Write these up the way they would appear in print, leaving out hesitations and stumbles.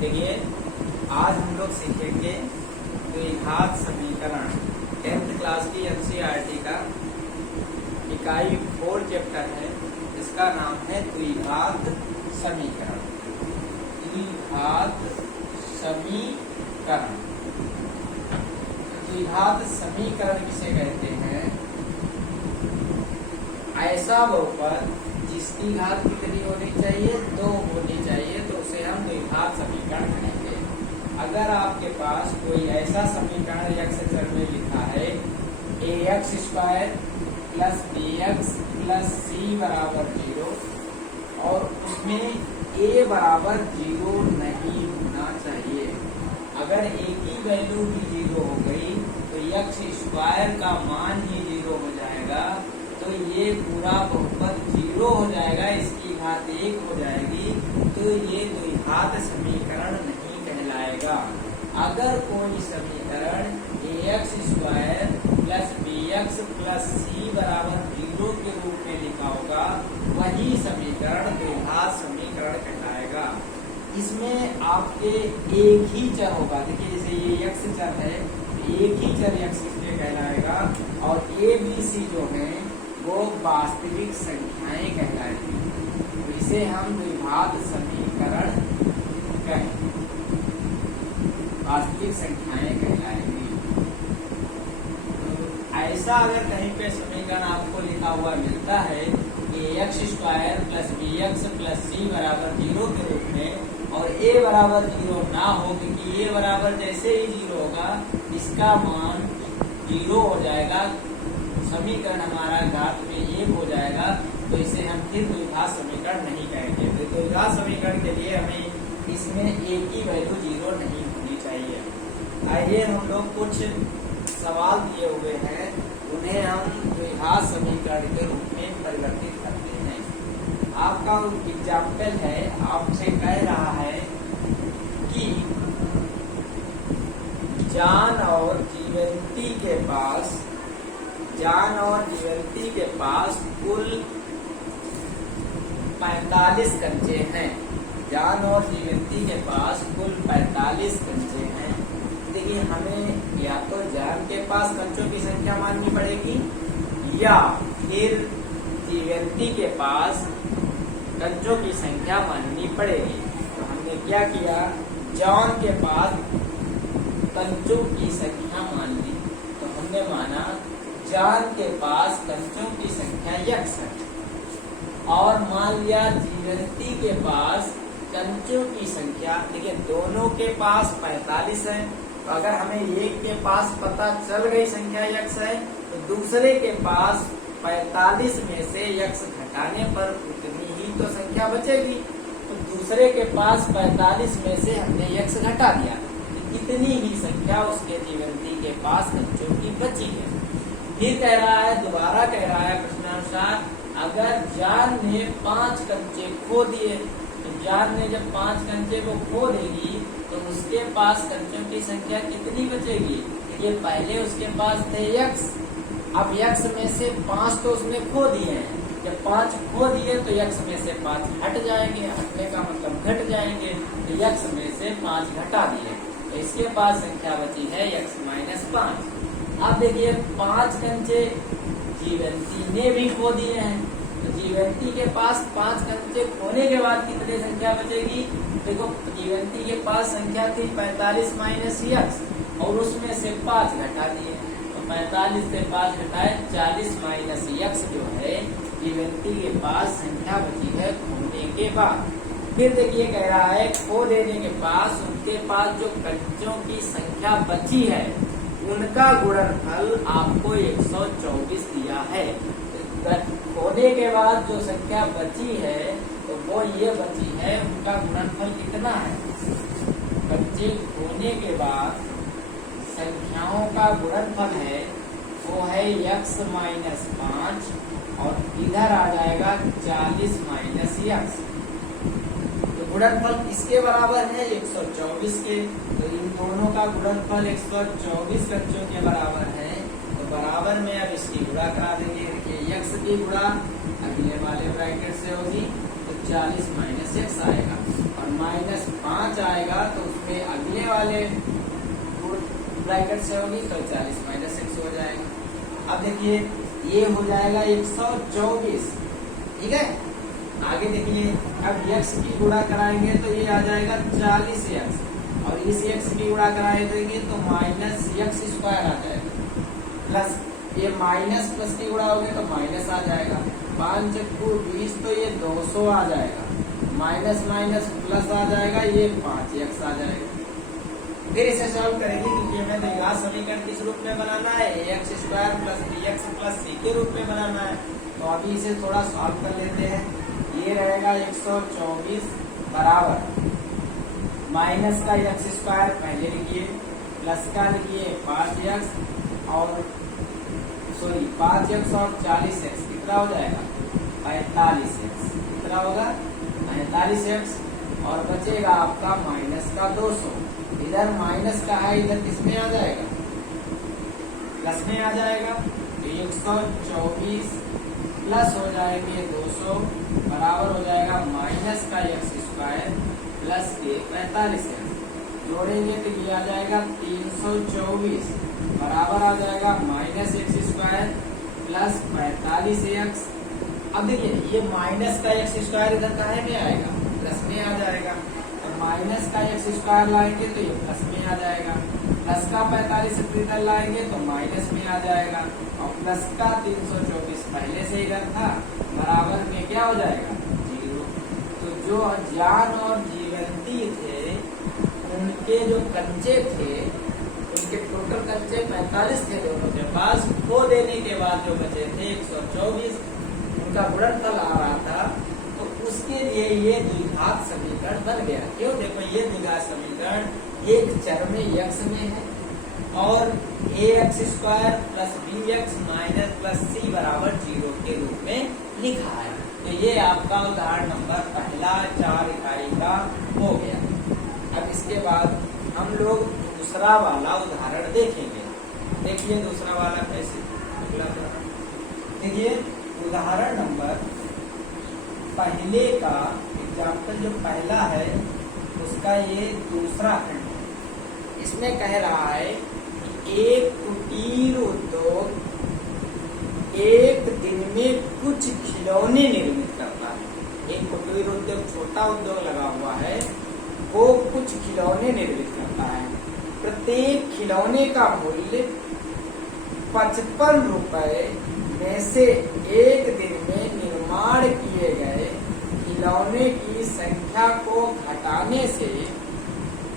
देखिए आज हम लोग सीखेंगे द्विघात समीकरण 10th क्लास की एनसीईआरटी का इकाई 4 चैप्टर है। इसका नाम है द्विघात समीकरण। द्विघात समीकरण द्विघात समीकरण किसे कहते हैं? ऐसा बहुपद जिसकी घात कितनी होनी चाहिए? 2 होनी चाहिए, तो उसे हम द्विघात समीकरण कहेंगे। अगर आपके पास कोई ऐसा समीकरण x चर में लिखा है ax² + bx + c बराबर 0 और उसमें a बराबर 0 नहीं होना चाहिए। अगर a की वैल्यू भी 0 हो गई तो x² का मान ही 0 हो जाएगा, तो ये पूरा बहुपद 0 हो जाएगा, इसकी घात 1 हो जाएगी, तो ये द्विघात समीकरण नहीं कहलाएगा। अगर कोई समीकरण ax² + bx + c बराबर 0 के रूप में लिखा होगा, वही समीकरण द्विघात समीकरण कहलाएगा। इसमें आपके एक ही चर होगा। देखिए जैसे ये x चर है, एक ही चर x इसलिए कहलाएगा, और a b c जो है वो वास्तविक संख्याएं कहलाएगी, तो इसे हम द्विघात समीकरण कहेंगे, वास्तविक संख्याएं कहलाएगी। तो ऐसा अगर कहीं पे समीकरण आपको लिखा हुआ मिलता है कि ax² + bx + c बराबर 0 के रूप में और a बराबर 0 ना हो, क्योंकि a बराबर जैसे ही 0 होगा इसका मान 0 हो जाएगा, समीकरण हमारा घात में 1 हो जाएगा, तो इसे हम फिर द्विघात समीकरण नहीं कहेंगे। तो द्विघात समीकरण के लिए हमें इसमें a की वैल्यू 0 नहीं होनी चाहिए। आइए हम लोग कुछ सवाल दिए हुए हैं, उन्हें हम द्विघात समीकरण के रूप में परिवर्तित करते हैं। आपका एग्जाम्पल है, आपसे कह रहा है कि जान और जीवंती के पास कुल 45 कंचे हैं। जान और जीवंती के पास कुल 45 कंचे हैं। देखिए हमें या तो जान के पास कंचों की संख्या माननी पड़ेगी या फिर जीवंती के पास कंचों की संख्या माननी पड़ेगी। तो हमने क्या किया, जान के पास कंचों की संख्या मान ली, तो हमने माना जान के पास कंचों की संख्या x है, और मान लिया जीवंती के पास कंचों की संख्या, देखिए दोनों के पास 45 है, तो अगर हमें एक के पास पता चल गई संख्या x है, तो दूसरे के पास 45 में से x घटाने पर उतनी ही तो संख्या बचेगी। तो दूसरे के पास 45 में से हमने x घटा दिया, इतनी ही संख्या उसके जीवंती के पास कंचों की बची है। फिर कह रहा है, दोबारा कह रहा है प्रश्नानुसार, अगर जान ने 5 कंचे खो दिए, तो जान ने जब 5 कंचे को खो देगी तो उसके पास कंचों की संख्या कितनी बचेगी? ये पहले उसके पास थे x, अब x में से 5 तो उसने खो दिए हैं, जब 5 खो दिए तो x में से 5 हट जाएंगे, हटने का मतलब घट जाएंगे, तो x में से 5 घटा दिए, तो इसके पास संख्या बची है x - 5। अब देखिए 5 कंचे जीवंती ने भी खो दिए हैं, तो जीवंती के पास 5 कंचे खोने के बाद कितनी संख्या बचेगी? देखो जीवंती के पास संख्या थी 45 - x, और उसमें से 5 घटा दिए, तो 45 से 5 घटाए 40 - x जो है जीवंती के पास संख्या बची है खोने के बाद। फिर देखिए कह रहा है, खो देने के पास उनके पास जो कंचों की संख्या बची है उनका गुणनफल आपको 124 दिया है। खोने के बाद जो संख्या बची है तो वो ये बची है, उनका गुणनफल कितना है? कंचे खोने के बाद संख्याओं का गुणनफल है वो है x - 5, और इधर आ जाएगा 40 - x। गुणनफल किसके बराबर है? 124 के। तो इन दोनों का गुणनफल 124 कंचों के बराबर है, तो बराबर में अब इसकी गुणा करा देंगे। देखिए x की गुणा अगले वाले ब्रैकेट से होगी, तो 40 - x आएगा। और -5 आएगा तो उसमें अगले वाले ब्रैकेट से होगी तो 40 - x हो जाएगा। अब देखिए ये हो जाएगा 124, ठीक है। आगे देखिए अब x की गुणा कराएंगे तो ये आ जाएगा 40x, और इस x की गुणा कराएंगे तो -x² आ जाएगा, प्लस ये माइनस प्लस की गुणा होगी तो माइनस आ जाएगा, 5 × 20 तो ये 200 आ जाएगा, माइनस माइनस प्लस आ जाएगा, ये 5x आ जाएगा। फिर इसे सॉल्व करेंगे क्योंकि हमें द्विघात समीकरण किस रूप में बनाना है, ax² + bx + c के रूप में बनाना है। तो अभी इसे थोड़ा सॉल्व कर लेते हैं। ये रहेगा 124 बराबर माइनस का x² पहले लिखिए, प्लस का लिखिए 5x और 40x कितना हो जाएगा 45x, कितना होगा 45x, और बचेगा आपका माइनस का 200। इधर माइनस का है, इधर किसमें आ जाएगा प्लस में आ जाएगा। तो 124 प्लस हो जाएंगे 200 बराबर हो जाएगा माइनस का x² प्लस के 45x, जोड़ेंगे तो ये आ जाएगा 324 बराबर आ जाएगा -x² प्लस 45x। अब देखिए ये माइनस का x² इधर कहाँ में आएगा प्लस में आ जाएगा, तो माइनस का x² लाएंगे तो ये प्लस में आ जाएगा, प्लस का 45 इधर लाएंगे तो माइनस में आ जाएगा, और प्लस का 324 पहले से इधर था बराबर में क्या हो जाएगा 0। तो जो जान और जीवंती थे उनके जो कच्चे थे, उनके टोटल कच्चे 45 थे दोनों के पास, वो देने के बाद जो बचे थे 124, उनका गुणनफल आ रहा था, तो उसके लिए ये द्विघात समीकरण बन गया। क्यों, देखो ये द्विघात समीकरण एक चर में x में है और ax² + bx - c बराबर 0 के रूप में लिखा है। तो ये आपका उदाहरण नंबर पहला 4 इकाई का हो गया। अब इसके बाद हम लोग दूसरा वाला उदाहरण देखेंगे। देखिए दूसरा वाला कैसे, अगला देखिए उदाहरण नंबर पहले का एग्जाम्पल जो पहला है उसका ये दूसरा खंड है। इसमें कह रहा है कि एक कुटीर उद्योग एक दिन में कुछ खिलौने निर्मित करता है। एक कुटीर उद्योग छोटा उद्योग लगा हुआ है, वो कुछ खिलौने निर्मित करता है। प्रत्येक खिलौने का मूल्य 55 रुपए में से एक दिन में निर्माण किए गए खिलौने की संख्या को घटाने से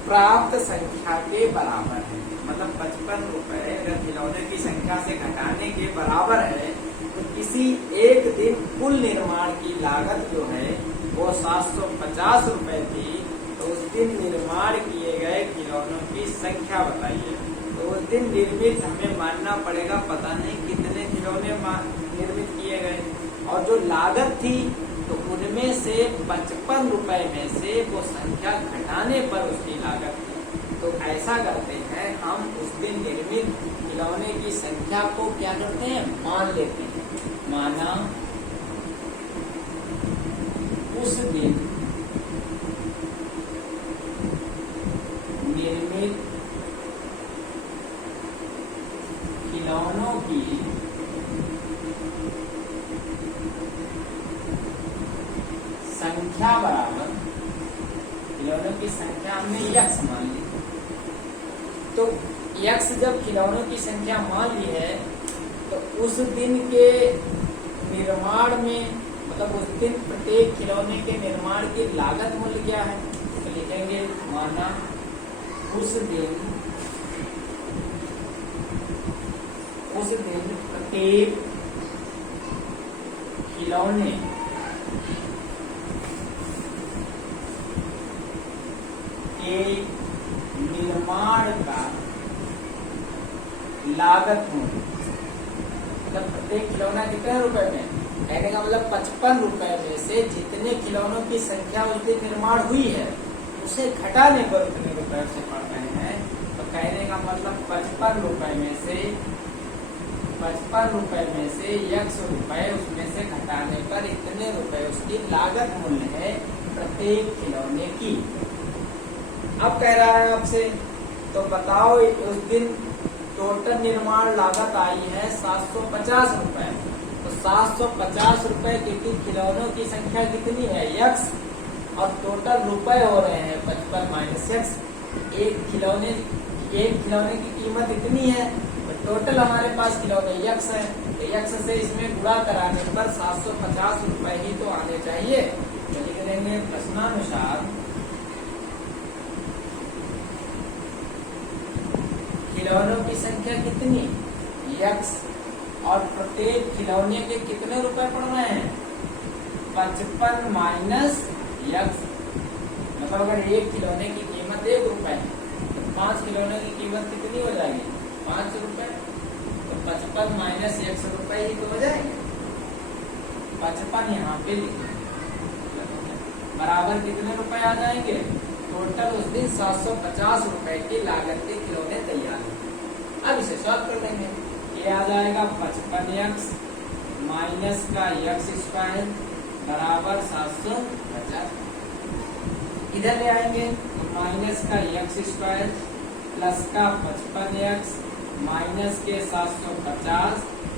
प्राप्त संख्या के बराबर है। मतलब 55 रुपए अगर खिलौने की संख्या से घटाने के बराबर है तो किसी एक दिन कुल निर्माण की लागत जो है वो 750 रुपए थी। तो उस दिन निर्माण किए गए खिलौनों की संख्या बताइए। तो उस दिन निर्मित हमें मानना पड़ेगा, पता नहीं कितने खिलौने निर्मित किए गए, और जो लागत थी तो उनमें से 55 रुपए में से वो संख्या घटाने पर उसकी लागत थी। तो ऐसा करते हैं हम उस दिन निर्मित खिलौने की संख्या को क्या करते हैं, मान लेते हैं। माना उस दिन निर्मित खिलौनों की संख्या बराबर, खिलौनों की संख्या हमने x मान ली। तो x जब खिलौनों की संख्या मान ली है तो उस दिन के निर्माण में, मतलब उस दिन प्रत्येक खिलौने के निर्माण की लागत मूल्य क्या है, तो लिखेंगे माना उस दिन प्रत्येक खिलौने के निर्माण का लागत मूल्य, मतलब प्रत्येक खिलौना कितने रुपए में, कहने का मतलब 55 रुपए में से जितने खिलौनों की संख्या उस दिन निर्माण हुई है उसे घटाने पर उतने रुपए से पड़ रहे हैं। तो कहने का मतलब 55 रुपए में से x रुपए उसमें से घटाने पर इतने रुपए उसकी लागत मूल्य है। प्रत्येक खिलौने की। अब कह रहा है आपसे, तो बताओ उस दिन टोटल निर्माण लागत आई है 750 रुपए। तो 750 रुपए के खिलौनों की संख्या कितनी है, x, और टोटल रुपए हो रहे हैं 55 माइनस x। एक खिलौने की कीमत इतनी है, तो टोटल हमारे पास खिलौने x है, तो x से इसमें गुणा कराने पर 750 रुपए ही तो आने चाहिए। तो लिख देंगे प्रश्नानुसार खिलौनों की संख्या कितनी, x, और प्रत्येक खिलौने के कितने रुपए पड़ रहे हैं, 55 माइनस x। मतलब अगर एक खिलौने की कीमत 1 रुपए है, तो 5 खिलौने की कीमत कितनी हो जाएगी, 5 रुपए। तो 55 माइनस x रुपए ही तो हो जाएंगे। 55 यहाँ पे बराबर कितने रुपए आ जाएंगे, टोटल उस दिन 750 रुपए की लागत के खिलौने तैयार हैं। अब इसे सॉल्व कर लेंगे। ये आ जाएगा 55x माइनस का x स्क्वायर बराबर 750। इधर ले आएंगे तो माइनस का x स्क्वायर प्लस का 55x माइनस के 750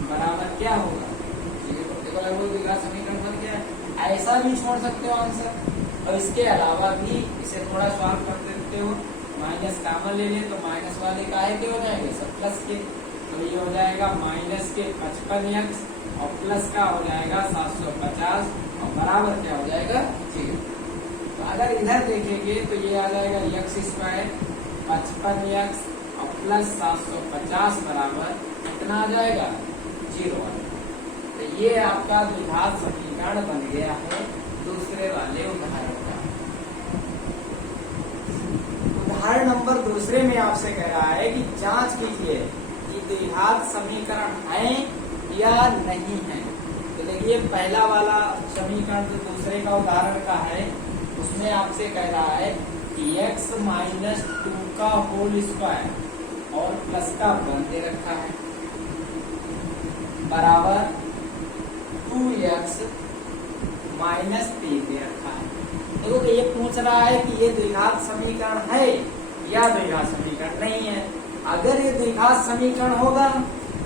बराबर क्या होगा, देखो समीकरण बन गया है। ऐसा भी छोड़ सकते हो आंसर, और इसके अलावा भी इसे थोड़ा सॉल्व कर देते हो। माइनस कॉमन ले लें तो माइनस वाले काहे के हो जाएंगे, सब प्लस के। तो ये हो जाएगा माइनस के 55x और प्लस का हो जाएगा 750 और बराबर क्या हो जाएगा 0। तो अगर इधर देखेंगे तो ये आ जाएगा x स्क्वायर 55x और प्लस 750 बराबर कितना आ जाएगा 0। तो ये आपका द्विघात समीकरण बन गया है दूसरे वाले उदाहरण का। उदाहरण नंबर दूसरे में आपसे कह रहा है कि जांच कीजिए कि द्विघात समीकरण है या नहीं है। तो देखिए पहला वाला समीकरण जो दूसरे का उदाहरण का है, उसमें आपसे कह रहा है कि x माइनस 2 का होल स्क्वायर और प्लस का 1 दे रखा है बराबर 2x माइनस 3 दे रखा है। देखो कि ये पूछ रहा है कि ये द्विघात समीकरण है या द्विघात समीकरण नहीं है। अगर ये द्विघात समीकरण होगा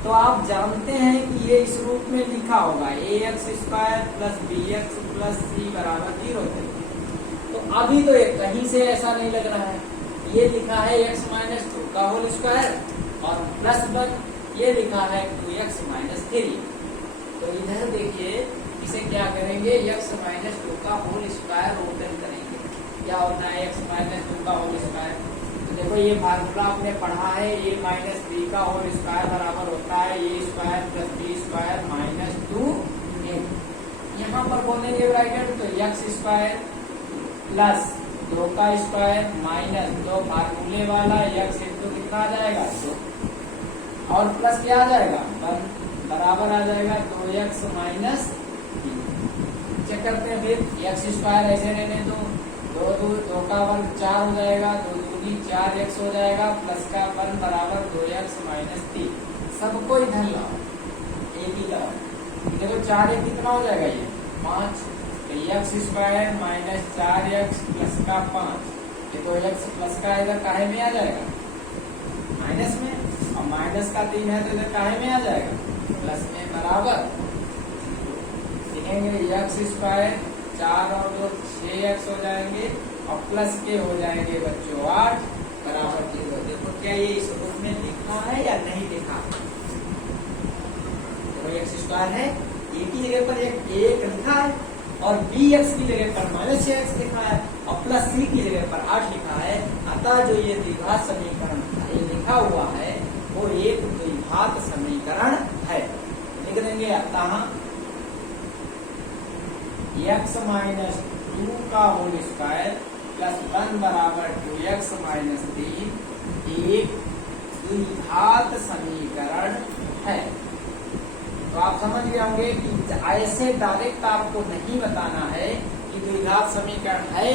तो आप जानते हैं कि ये इस रूप में लिखा होगा ax square plus bx plus c बराबर 0 है। तो अभी तो ये कहीं से ऐसा नहीं लग रहा है। ये लिखा है x माइनस 2 का होल स्क्वायर और प्लस 1 ये लिखा है 2x माइनस 3। तो इधर देखिए इसे क्या करेंगे, x माइनस 2 का होल स्क्वायर रोटन करेंगे। क्या होता है x माइनस 2 का होल स्क्वायर, तो देखो ये फार्मूला आपने पढ़ा है, a माइनस b का होल स्क्वायर बराबर होता है a square plus b square minus 2a। यहाँ पर बोलेंगे ब्रैकेट तो x स्क्वायर प्लस 2 का स्क्वायर माइनस 2 फार्मूले वाला x इंटू कितना आ जाएगा 2 और प्लस क्या आ जाएगा 1 बराबर आ जाएगा 2x माइनस। चेक करते हैं फिर x स्क्वायर ऐसे रहने दो, 2 का वर्ग 4 हो जाएगा, 2 दूनी 4x हो जाएगा प्लस का 1 बराबर 2x माइनस 3। सबको इधर लाओ, एक ही लाओ। देखो 4 कितना हो जाएगा ये 5, तो x square minus 4x plus का 5। देखो x प्लस का इधर काहे में आ जाएगा माइनस में, और माइनस का 3 है तो इधर काहे में आ जाएगा प्लस में बराबर। लिखेंगे x स्क्वायर 4 और 2 6x हो जाएंगे और प्लस के हो जाएंगे बच्चों 8 बराबर 0। देखो क्या ये इस रूप में लिखा है या नहीं लिखा। देखो x स्क्वायर है, a की जगह पर एक लिखा है और bx की जगह पर माइनस 6x लिखा है और प्लस c की जगह पर 8 लिखा है। अतः जो ये द्विघात समीकरण लिखा हुआ है वो एक द्विघात समीकरण है। लिख देंगे अतः x माइनस 2 का होल स्क्वायर प्लस 1 बराबर 2x माइनस 3 एक द्विघात समीकरण है। तो आप समझ गए होंगे कि ऐसे डायरेक्ट आपको नहीं बताना है कि द्विघात समीकरण है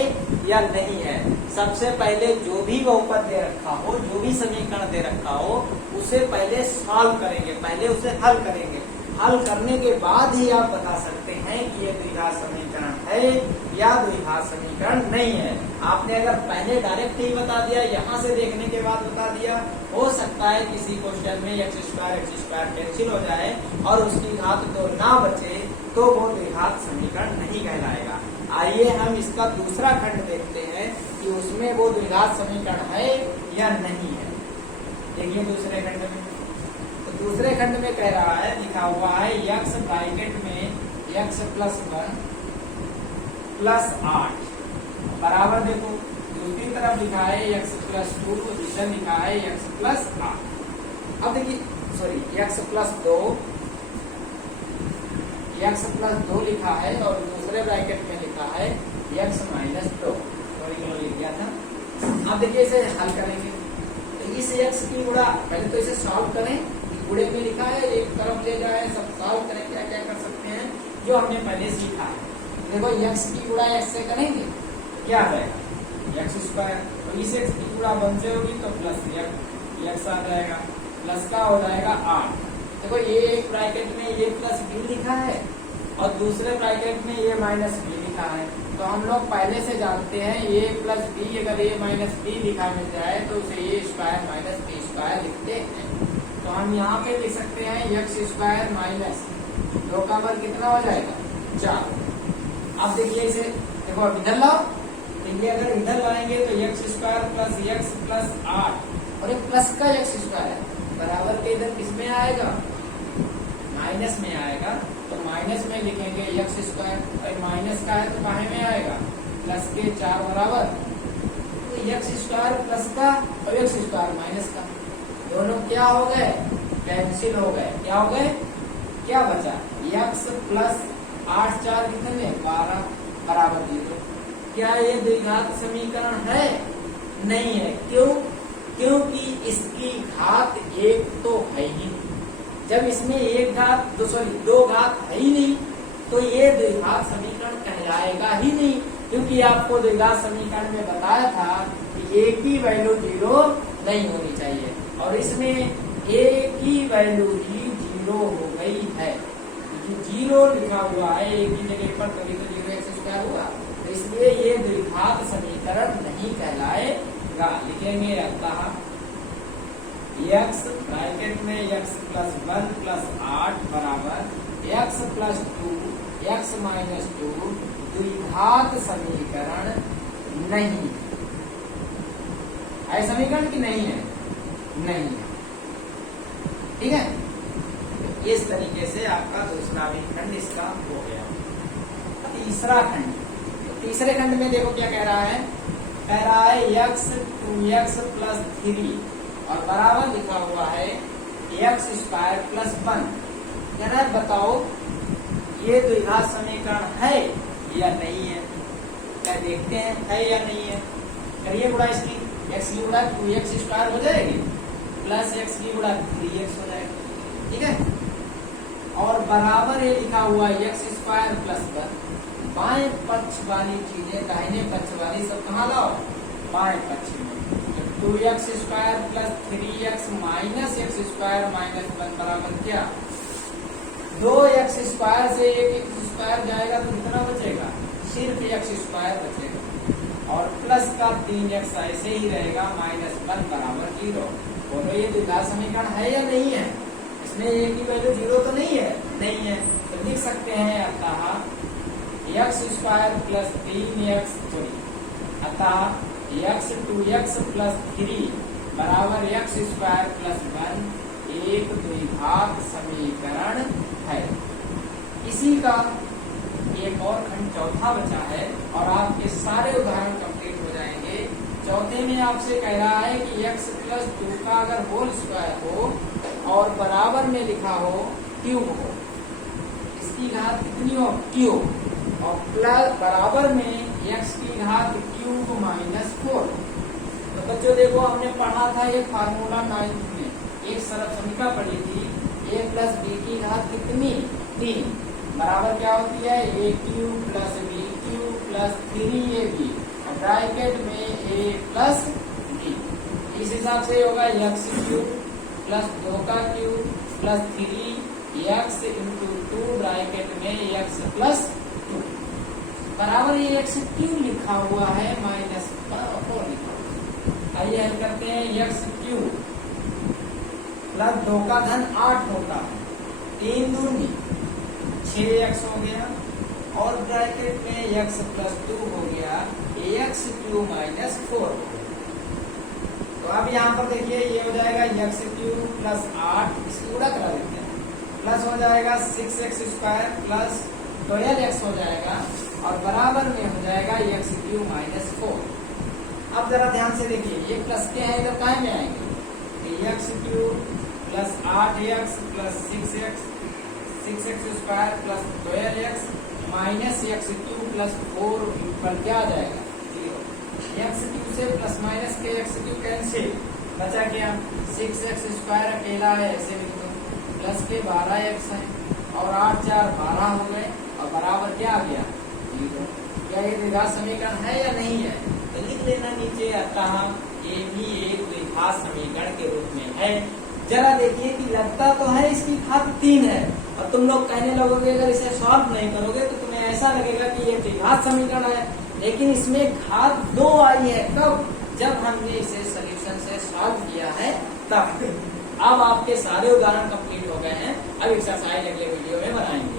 या नहीं है। सबसे पहले जो भी बहुपद दे रखा हो, जो भी समीकरण दे रखा हो, उसे पहले सॉल्व करेंगे, पहले उसे हल करेंगे। हल करने के बाद ही आप बता सकते हैं कि ये द्विघात समीकरण है या द्विघात समीकरण नहीं है। आपने अगर पहले डायरेक्ट ही बता दिया, यहाँ से देखने के बाद बता दिया, हो सकता है किसी क्वेश्चन में x स्क्वायर कैंसिल हो जाए और उसकी घात तो ना बचे, तो वो द्विघात समीकरण नहीं कहलाएगा। आइए हम इसका दूसरा खंड देखते हैं कि उसमें वो द्विघात समीकरण है या नहीं है। देखिए दूसरे खंड में, तो दूसरे खंड में कह रहा है, लिखा हुआ है x ब्रैकेट में x + 1 + 8 बराबर, देखो दूसरी तरफ लिखा है x + 2, इधर लिखा है x + 8। अब देखिए सॉरी x + 2 लिखा है और दूसरे ब्रैकेट में लिखा है x - 2, लिख दिया था। अब देखिए इसे हल करेंगे, तो इस x की गुणा, पहले तो इसे सॉल्व करें, गुणे में लिखा है, एक तरफ ले जाए, सब सॉल्व करें, क्या क्या कर सकते हैं जो हमने पहले सीखा है। देखो x की गुणा x से करेंगे, क्या आ जाएगा x स्क्वायर, तो इस x की गुणा 1 से होगी तो प्लस x आ जाएगा, प्लस का हो जाएगा 8। देखो ये एक ब्रैकेट में a + b लिखा है और दूसरे ब्रैकेट में a - b लिखा है। तो हम लोग पहले से जानते हैं a + b, अगर a - b लिखा मिल जाए तो उसे a² - b² लिखते हैं। तो हम यहाँ पे लिख सकते हैं x² - 2 का वर्ग कितना हो जाएगा 4। अब देखिए इसे, देखो इधर लाओ, देखिए अगर इधर लाएंगे तो x² + x + 8 और एक प्लस का x² बराबर के इधर किस में आएगा, माइनस में आएगा। तो माइनस में लिखेंगे x², और माइनस का है तो काहे में आएगा, प्लस के 4 बराबर, तो x² प्लस का और x² माइनस का, दोनों क्या हो गए, कैंसिल हो गए। क्या हो गए, क्या बचा, x + 8 4 कितने 12 बराबर 0। क्या ये द्विघात समीकरण है, नहीं है। क्यों, क्योंकि इसकी घात 1 तो है ही नहीं। जब इसमें दो घात है ही नहीं, तो ये द्विघात समीकरण कहलाएगा ही नहीं। क्योंकि आपको द्विघात समीकरण में बताया था कि a की वैल्यू 0 नहीं होनी चाहिए, और इसमें a की वैल्यू ही 0 हो गई है, क्योंकि 0 लिखा हुआ है a की जगह पर, तभी तो 0x² हुआ। तो इसलिए ये द्विघात समीकरण नहीं कहलाएगा। लिखेंगे अतः x ब्रैकेट में x + 1 + 8 बराबर x + 2 x - 2 द्विघात समीकरण नहीं है। समीकरण की नहीं है, नहीं है, ठीक है। इस तरीके से आपका दूसरा भी खंड इसका हो गया। तीसरा खंड, तो तीसरे खंड में देखो क्या कह रहा है, कह रहा है x 2x + 3 और बराबर लिखा हुआ है x² + 1। कह रहा है बताओ ये द्विघात समीकरण है या नहीं है। क्या देखते हैं है या नहीं है। करिए गुणा इसकी, x की गुणा 2x² हो जाएगी प्लस x की गुणा 3x हो जाएगी, ठीक है। और बराबर ये लिखा हुआ x² + 1। बाएं पक्ष वाली चीजें दाहिने पक्ष वाली सब कहाँ लाओ, बाएं पक्ष में। 2x² + 3x - x² - 1 बराबर क्या, 2x² से एक x² जाएगा तो कितना बचेगा, सिर्फ x² बचेगा, और प्लस का 3x ऐसे ही रहेगा, -1 बराबर 0। बोलो ये द्विघात समीकरण है या नहीं है। इसमें a की वैल्यू 0 तो नहीं है, नहीं है। तो लिख सकते हैं अतः x² + 3x, अतः x 2x + 3 बराबर x² + 1 एक द्विघात समीकरण है। इसी का एक और खंड चौथा बचा है और आपके सारे उदाहरण कंप्लीट हो जाएंगे। चौथे में आपसे कह रहा है कि x + 2 का अगर होल स्क्वायर हो और बराबर में लिखा हो क्यूब हो, इसकी घात कितनी हो क्यूब, और प्लस बराबर में x की घात क्यूब -4। तो बच्चों देखो हमने पढ़ा था ये फार्मूला 9th में, एक सरलसमीका पढ़ी थी, a + b की घात कितनी 3 बराबर क्या होती है a³ + b³ + 3ab और ब्रैकेट में a + b। इस हिसाब से होगा x³ + 2 का क्यूब + 3 x इंटू 2 ब्रैकेट में x प्लस 2 बराबर ये x क्यूब लिखा हुआ है माइनस 4 लिखा हुआ है। आइए हल करते हैं। x क्यूब प्लस 2 का घन 8 होता है, 3 दूनी 6x हो गया और ब्रैकेट में x प्लस 2 हो गया x क्यूब माइनस 4 हो गया। तो अब यहाँ पर देखिए ये हो जाएगा x क्यूब प्लस 8, इसको उड़ा करा देते हैं, प्लस हो जाएगा 6x स्क्वायर प्लस 12x हो जाएगा और बराबर में हो जाएगा x क्यूब माइनस 4। अब जरा ध्यान से देखिए ये प्लस के हैं इधर काहे में आएंगे, x cube plus 8x plus 6x square plus 12x minus x cube plus 4 पर क्या आ जाएगा 0। x क्यूब से प्लस माइनस के x क्यूब कैंसिल, बचा क्या 6x स्क्वायर अकेला है ऐसे लिख दो, प्लस के 12x है और 8 4 12 हो गए और बराबर क्या आ गया 0। क्या ये द्विघात समीकरण है या नहीं है, तो लिख लेना नीचे। अतः ये भी एक द्विघात समीकरण के रूप में है। जरा देखिए कि लगता तो है इसकी घात 3 है और तुम लोग कहने लगोगे अगर इसे सॉल्व नहीं करोगे तो तुम्हें ऐसा लगेगा कि ये द्विघात समीकरण है, लेकिन इसमें घात 2 आई है। कब, जब हमने इसे सॉल्यूशन से सॉल्व किया है तब। अब आपके सारे उदाहरण कंप्लीट हो गए हैं। अब एक्सरसाइज अगले वीडियो में बनाएंगे।